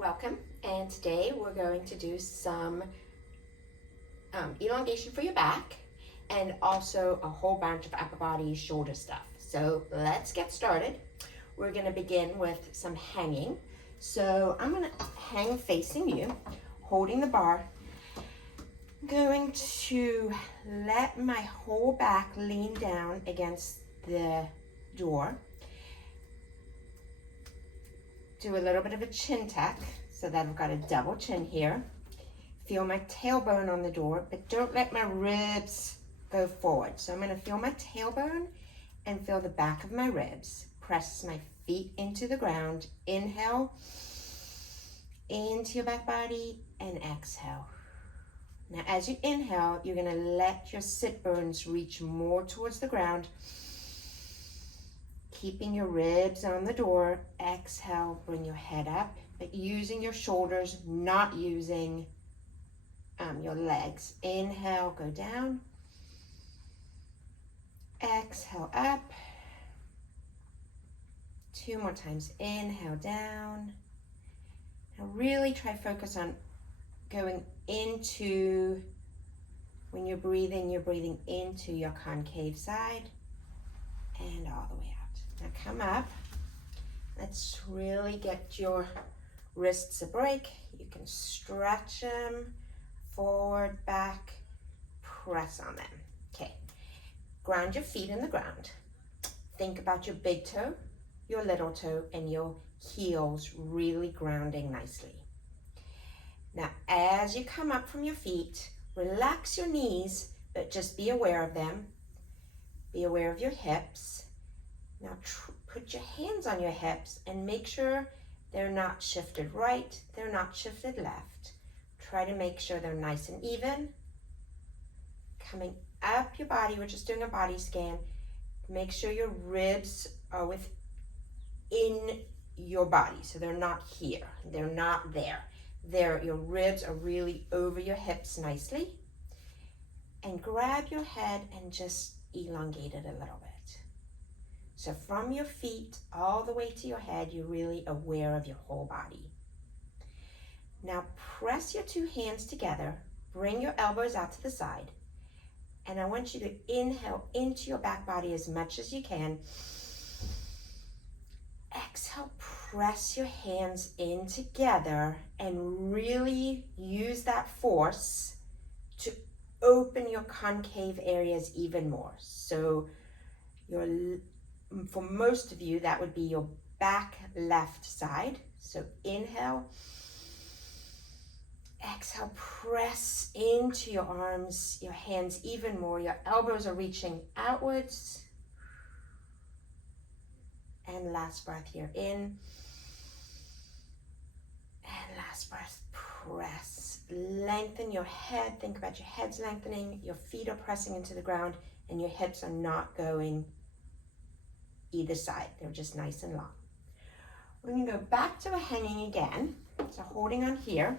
Welcome, and today we're going to do some elongation for your back and also a whole bunch of upper body shoulder stuff. So let's get started. We're going to begin with some hanging. So I'm going to hang facing you, holding the bar. I'm going to let my whole back lean down against the door. Do a little bit of a chin tuck so that I've got a double chin here. Feel my tailbone on the door, but don't let my ribs go forward. So I'm going to feel my tailbone and feel the back of my ribs. Press my feet into the ground. Inhale into your back body and exhale. Now as you inhale, you're going to let your sit bones reach more towards the ground. Keeping your ribs on the door. Exhale, bring your head up, but using your shoulders, not using your legs. Inhale, go down. Exhale, up. 2 more times. Inhale, down. Now really try to focus on going into, when you're breathing into your concave side and all the way out. Now come up. Let's really get your wrists a break. You can stretch them forward, back, press on them. Okay, ground your feet in the ground. Think about your big toe, your little toe, and your heels really grounding nicely. Now as you come up from your feet, relax your knees, but just be aware of them. Be aware of your hips. Now put your hands on your hips and make sure they're not shifted right, they're not shifted left. Try to make sure they're nice and even. Coming up your body, we're just doing a body scan. Make sure your ribs are within your body, so they're not here, they're not there. Your ribs are really over your hips nicely. And grab your head and just elongate it a little bit. So from your feet all the way to your head, you're really aware of your whole body. Now press your 2 hands together, bring your elbows out to the side, and I want you to inhale into your back body as much as you can. Exhale, press your hands in together and really use that force to open your concave areas even more. So for most of you, that would be your back left side. So inhale, exhale, press into your arms, your hands even more. Your elbows are reaching outwards. And last breath here, in. And last breath, press. Lengthen your head. Think about your head's lengthening. Your feet are pressing into the ground and your hips are not going either side. They're just nice and long. We're going to go back to a hanging again. So holding on here,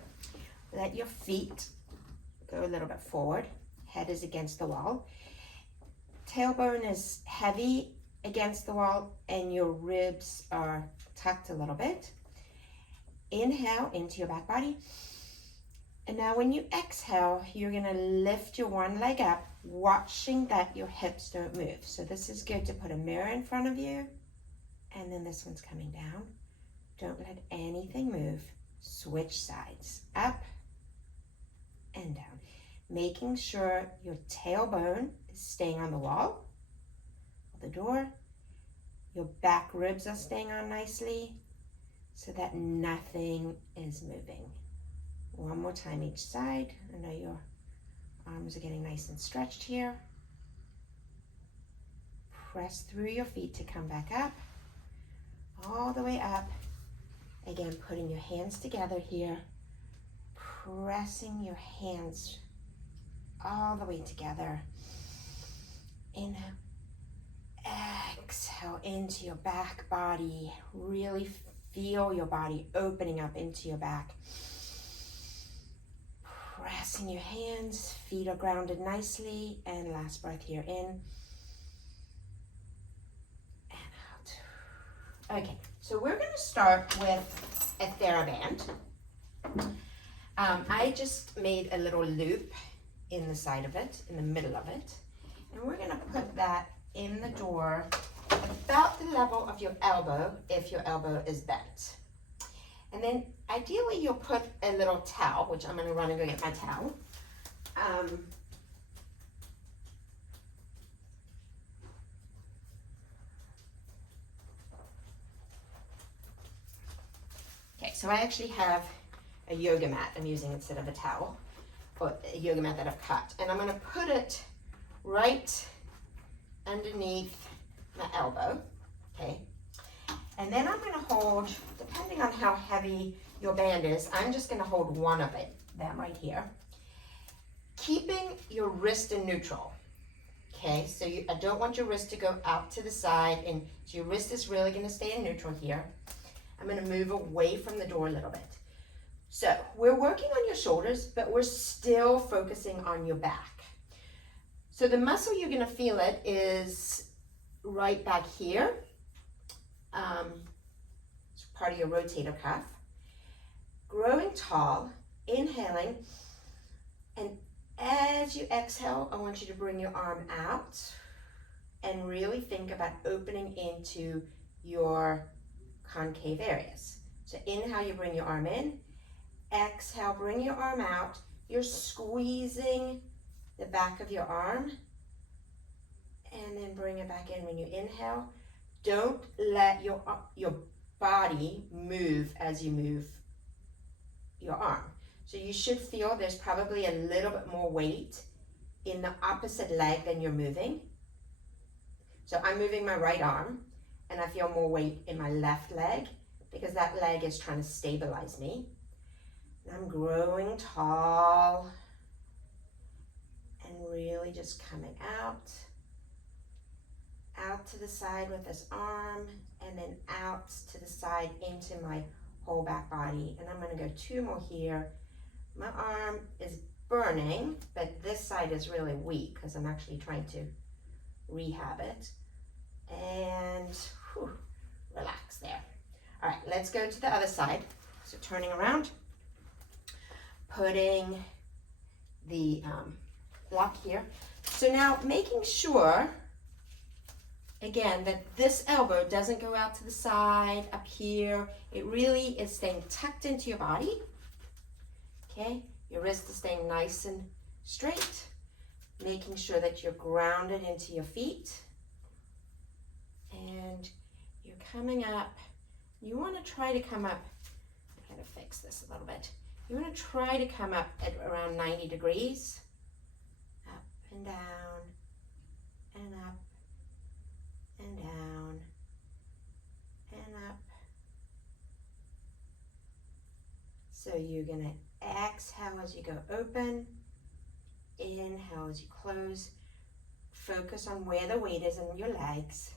let your feet go a little bit forward. Head is against the wall. Tailbone is heavy against the wall and your ribs are tucked a little bit. Inhale into your back body. And now when you exhale, you're going to lift your one leg up, watching that your hips don't move. So this is good to put a mirror in front of you. And then this one's coming down. Don't let anything move. Switch sides, up and down. Making sure your tailbone is staying on the wall of the door. Your back ribs are staying on nicely so that nothing is moving. One more time each side. I know your arms are getting nice and stretched here. Press through your feet to come back up, all the way up. Again, putting your hands together here, pressing your hands all the way together. Inhale, exhale into your back body. Really feel your body opening up into your back. Pressing your hands, feet are grounded nicely, and last breath here, in and out. Okay, so we're going to start with a TheraBand. I just made a little loop in the side of it, in the middle of it. And we're gonna put that in the door about the level of your elbow if your elbow is bent. And then ideally you'll put a little towel, which I'm gonna run and go get my towel. Okay, so I actually have a yoga mat I'm using instead of a towel, or a yoga mat that I've cut. And I'm gonna put it right underneath my elbow, okay? And then I'm gonna hold, depending on how heavy your band is, I'm just gonna hold one of them right here. Keeping your wrist in neutral, okay? So I don't want your wrist to go out to the side, and so your wrist is really gonna stay in neutral here. I'm gonna move away from the door a little bit. So we're working on your shoulders, but we're still focusing on your back. So the muscle you're gonna feel it is right back here. It's part of your rotator cuff. Growing tall, inhaling, and as you exhale, I want you to bring your arm out and really think about opening into your concave areas. So inhale, you bring your arm in. Exhale, bring your arm out. You're squeezing the back of your arm, and then bring it back in when you inhale. Don't let your body move as you move your arm. So you should feel there's probably a little bit more weight in the opposite leg than you're moving. So I'm moving my right arm, and I feel more weight in my left leg because that leg is trying to stabilize me. And I'm growing tall and really just coming out to the side with this arm, and then out to the side into my whole back body. And I'm gonna go 2 more here. My arm is burning, but this side is really weak because I'm actually trying to rehab it. And relax there. All right, let's go to the other side. So turning around, putting the block here. So now making sure, again, that this elbow doesn't go out to the side, up here. It really is staying tucked into your body. Okay, your wrist is staying nice and straight. Making sure that you're grounded into your feet. And you're coming up. You want to try to come up, I gotta fix this a little bit. You want to try to come up at around 90 degrees. Up and down, and up, and down, and up. So you're gonna exhale as you go open, inhale as you close. Focus on where the weight is in your legs.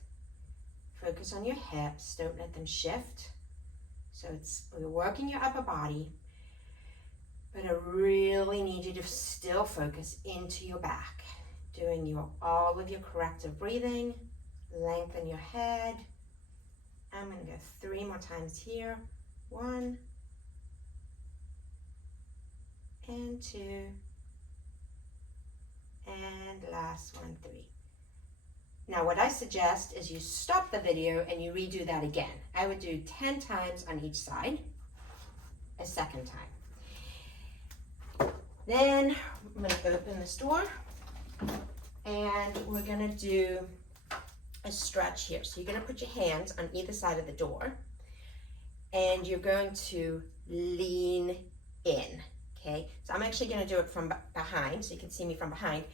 Focus on your hips, don't let them shift. So you're working your upper body, but I really need you to still focus into your back. Doing all of your corrective breathing, lengthen your head. I'm gonna go 3 more times here. 1, and 2, and last one, 3. Now what I suggest is you stop the video and you redo that again. I would do 10 times on each side, a second time. Then I'm gonna open this door and we're gonna do a stretch here. So you're gonna put your hands on either side of the door and you're going to lean in, okay? So I'm actually gonna do it from behind so you can see me from behind.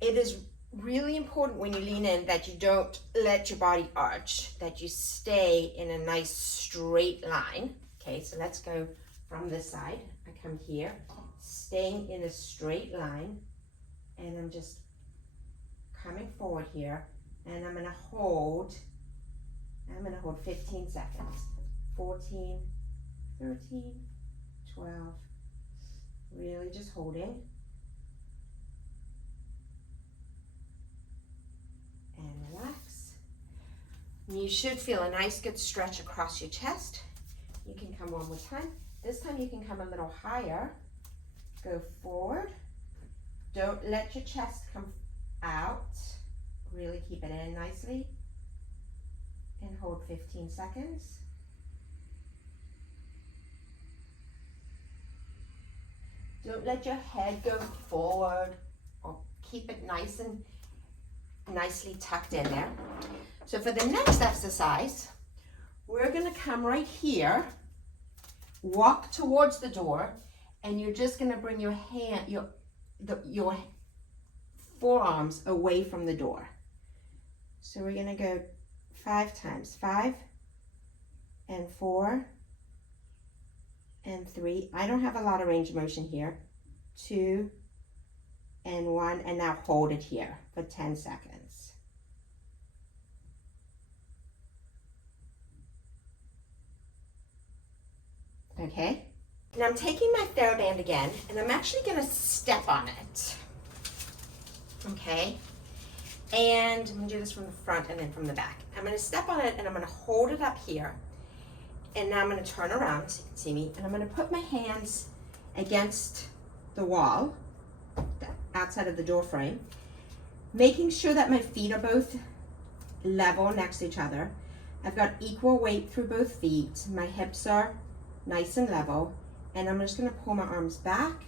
It is really important when you lean in that you don't let your body arch, that you stay in a nice straight line. Okay, so let's go from this side. I come here, staying in a straight line, and I'm just coming forward here, and I'm gonna hold 15 seconds. 14, 13, 12, really just holding. And relax. And you should feel a nice good stretch across your chest. You can come one more time. This time you can come a little higher. Go forward. Don't let your chest come out. Really keep it in nicely. And hold 15 seconds. Don't let your head go forward, or keep it nice and nicely tucked in there. So for the next exercise, we're gonna come right here, walk towards the door, and you're just gonna bring your hand, your forearms away from the door. So we're gonna go 5 times, 5 and 4 and 3. I don't have a lot of range of motion here. 2 and 1, and now hold it here for 10 seconds. Okay, and I'm taking my TheraBand again, and I'm actually gonna step on it. Okay, and I'm gonna do this from the front and then from the back. I'm gonna step on it and I'm gonna hold it up here. And now I'm gonna turn around so you can see me, and I'm gonna put my hands against the wall, outside of the door frame, making sure that my feet are both level next to each other. I've got equal weight through both feet. My hips are nice and level, and I'm just gonna pull my arms back,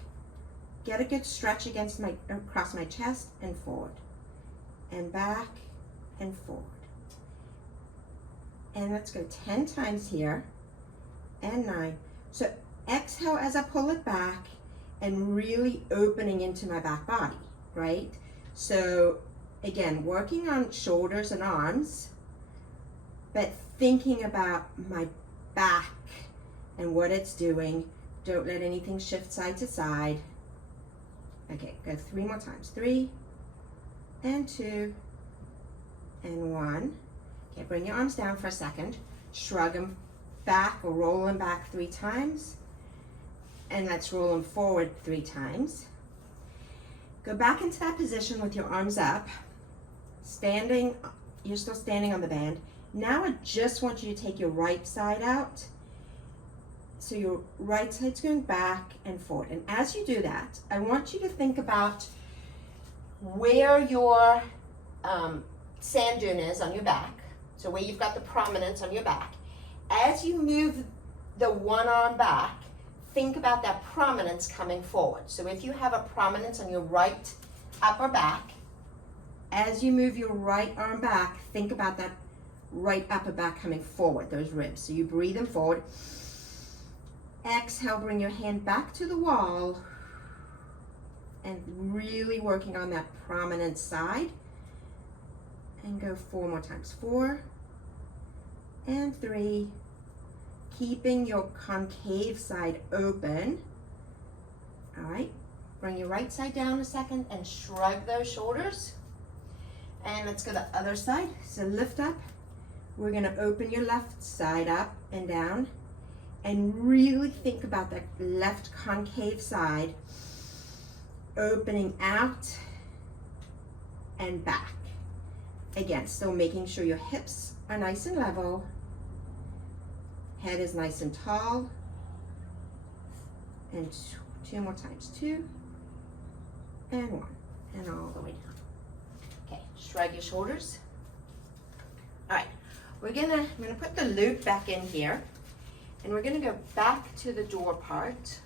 get a good stretch across my chest, and forward, and back, and forward. And let's go 10 times here, and 9. So exhale as I pull it back, and really opening into my back body, right? So again, working on shoulders and arms, but thinking about my back and what it's doing. Don't let anything shift side to side. Okay, go 3 more times. 3 and 2 and 1. Okay, bring your arms down for a second. Shrug them back or roll them back 3 times. And let's roll them forward 3 times. Go back into that position with your arms up. Standing, you're still standing on the band. Now I just want you to take your right side out. So your right side's going back and forward. And as you do that, I want you to think about where your sand dune is on your back. So where you've got the prominence on your back. As you move the one arm back, think about that prominence coming forward. So if you have a prominence on your right upper back, as you move your right arm back, think about that right upper back coming forward, those ribs. So you breathe them forward. Exhale, bring your hand back to the wall, and really working on that prominent side. And go 4 more times. 4 and 3. Keeping your concave side open. All right, bring your right side down a second and shrug those shoulders. And let's go the other side. So lift up. We're gonna open your left side up and down, and really think about that left concave side opening out and back. Again, still making sure your hips are nice and level. Head is nice and tall. And 2 more times. 2 and 1. And all the way down. Okay, shrug your shoulders. All right, I'm gonna put the loop back in here, and we're gonna go back to the door part.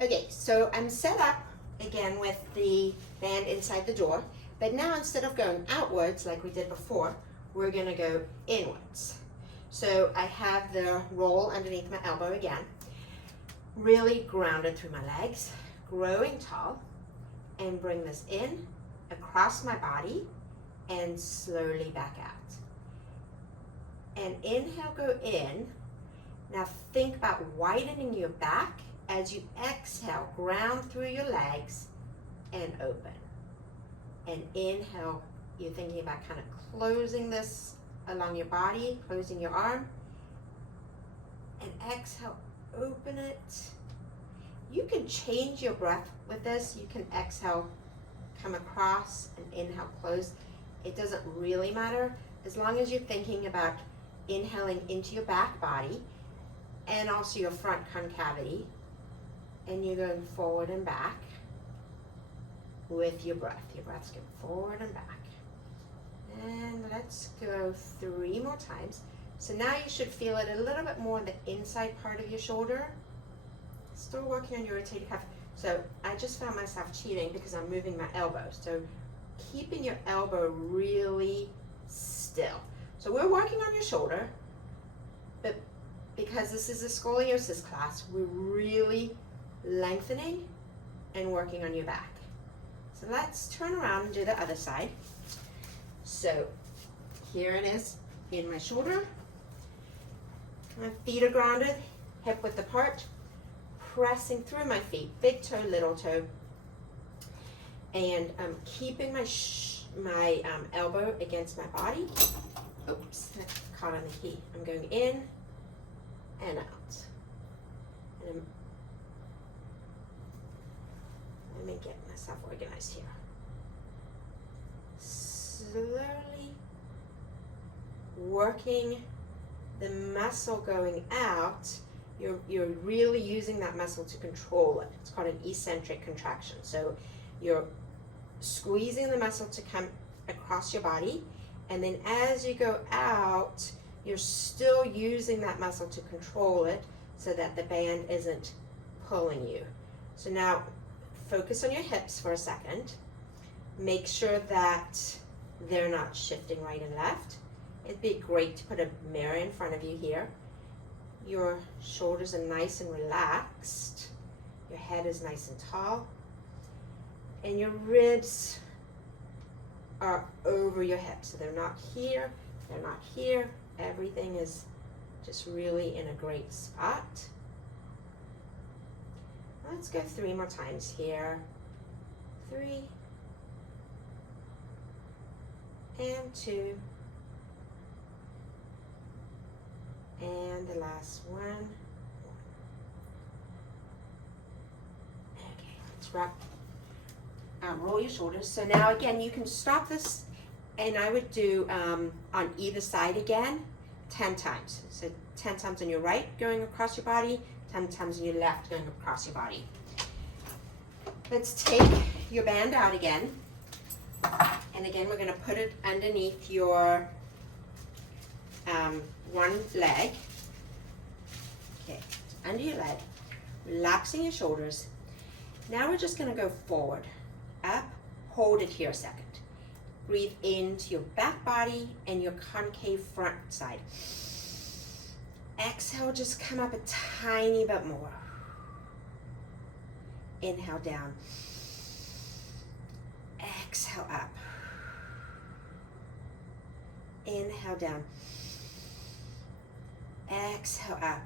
Okay, so I'm set up again with the band inside the door, but now instead of going outwards like we did before, we're gonna go inwards. So I have the roll underneath my elbow again, really grounded through my legs, growing tall, and bring this in, across my body, and slowly back out. And inhale, go in. Now think about widening your back. As you exhale, ground through your legs and open. And inhale, you're thinking about kind of closing this along your body, closing your arm. And exhale, open it. You can change your breath with this. You can exhale, come across, and inhale, close. It doesn't really matter as long as you're thinking about inhaling into your back body and also your front concavity, And you're going forward and back with your breath. Your breath's going forward and back. And let's go 3 more times. So now you should feel it a little bit more on the inside part of your shoulder. Still working on your rotator cuff. So I just found myself cheating because I'm moving my elbow. So keeping your elbow really still. So we're working on your shoulder, but because this is a scoliosis class, we're really lengthening and working on your back. So let's turn around and do the other side. So here it is in my shoulder. My feet are grounded, hip width apart, pressing through my feet, big toe, little toe, and I'm keeping my elbow against my body. Oops, that caught on the key. I'm going in and out. And let me get myself organized here. Slowly working the muscle going out. You're really using that muscle to control it. It's called an eccentric contraction. So you're squeezing the muscle to come across your body, and then as you go out, you're still using that muscle to control it so that the band isn't pulling you. So now focus on your hips for a second. Make sure that they're not shifting right and left. It'd be great to put a mirror in front of you here. Your shoulders are nice and relaxed. Your head is nice and tall. And your ribs are over your hips. So they're not here, they're not here. Everything is just really in a great spot. Let's go 3 more times here. 3 and 2. And the last one. Okay, let's roll your shoulders. So now again, you can stop this, and I would do on either side again 10 times. So 10 times on your right going across your body, 10 times on your left going across your body. Let's take your band out again. And again, we're going to put it underneath your one leg. Okay, under your leg, relaxing your shoulders. Now we're just going to go forward, up, hold it here a second. Breathe into your back body and your concave front side. Exhale, just come up a tiny bit more. Inhale down. Exhale up. Inhale down. Exhale up.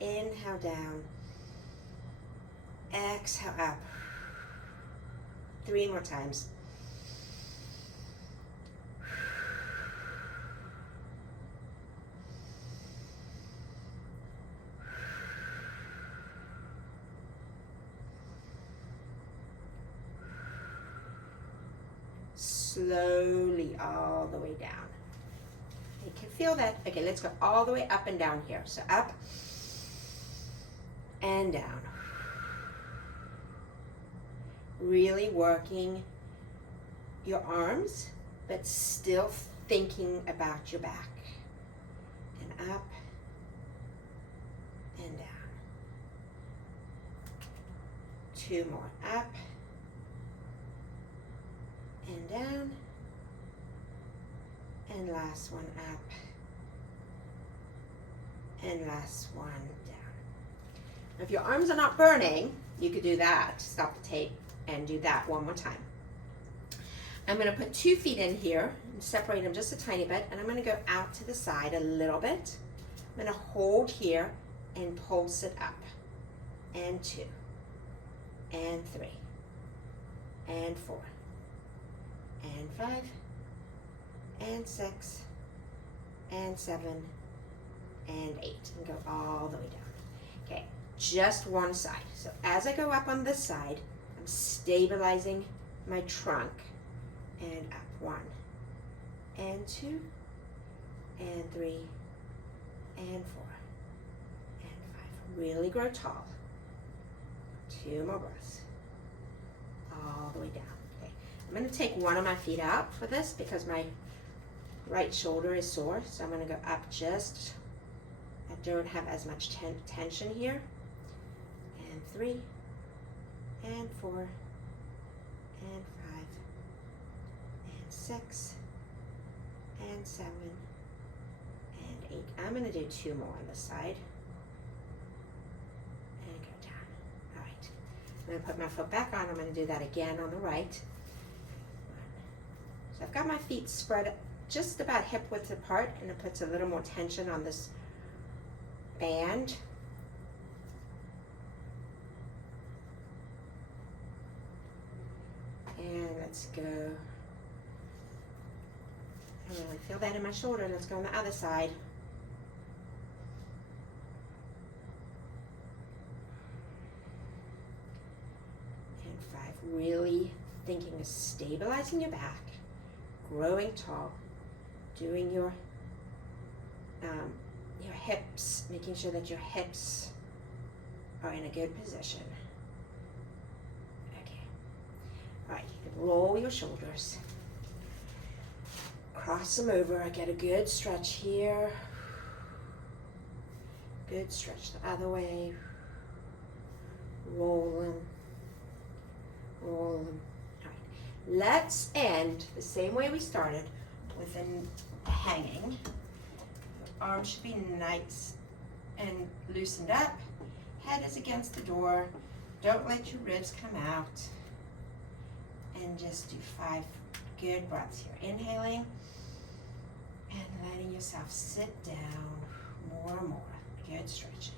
Inhale down. Exhale up. 3 more times. Slowly all the way down. You can feel that. Okay, let's go all the way up and down here. So up and down. Really working your arms, but still thinking about your back. And up and down. 2 more. Up and down. And last one up. And last one down. Now, if your arms are not burning, you could do that. Stop the tape and do that one more time. I'm going to put 2 feet in here and separate them just a tiny bit, and I'm going to go out to the side a little bit. I'm going to hold here and pulse it up. And 2. And 3. And 4. And 5. And 6. And 7. And 8. And go all the way down. Okay, just one side. So as I go up on this side, I'm stabilizing my trunk. And up. 1. And 2. And 3. And 4. And Really grow tall. 2 more breaths. All the way down. Okay. I'm going to take one of my feet out for this because my right shoulder is sore. So I'm going to go up just. I don't have as much tension here. And 3, and 4, and 5, and 6, and 7, and 8. I'm going to do 2 more on this side. And go down. All right. I'm going to put my foot back on. I'm going to do that again on the right. So I've got my feet spread just about hip width apart, and it puts a little more tension on this band. And let's go. I really feel that in my shoulder. Let's go on the other side. And 5, really thinking of stabilizing your back, growing tall, doing your hips, making sure that your hips are in a good position. Okay. All right, roll your shoulders. Cross them over. I get a good stretch here. Good stretch the other way. Roll them. Roll them. All right. Let's end the same way we started with a hanging. Arms should be nice and loosened up. Head is against the door. Don't let your ribs come out. And just do 5 good breaths here. Inhaling and letting yourself sit down more and more. Good stretching.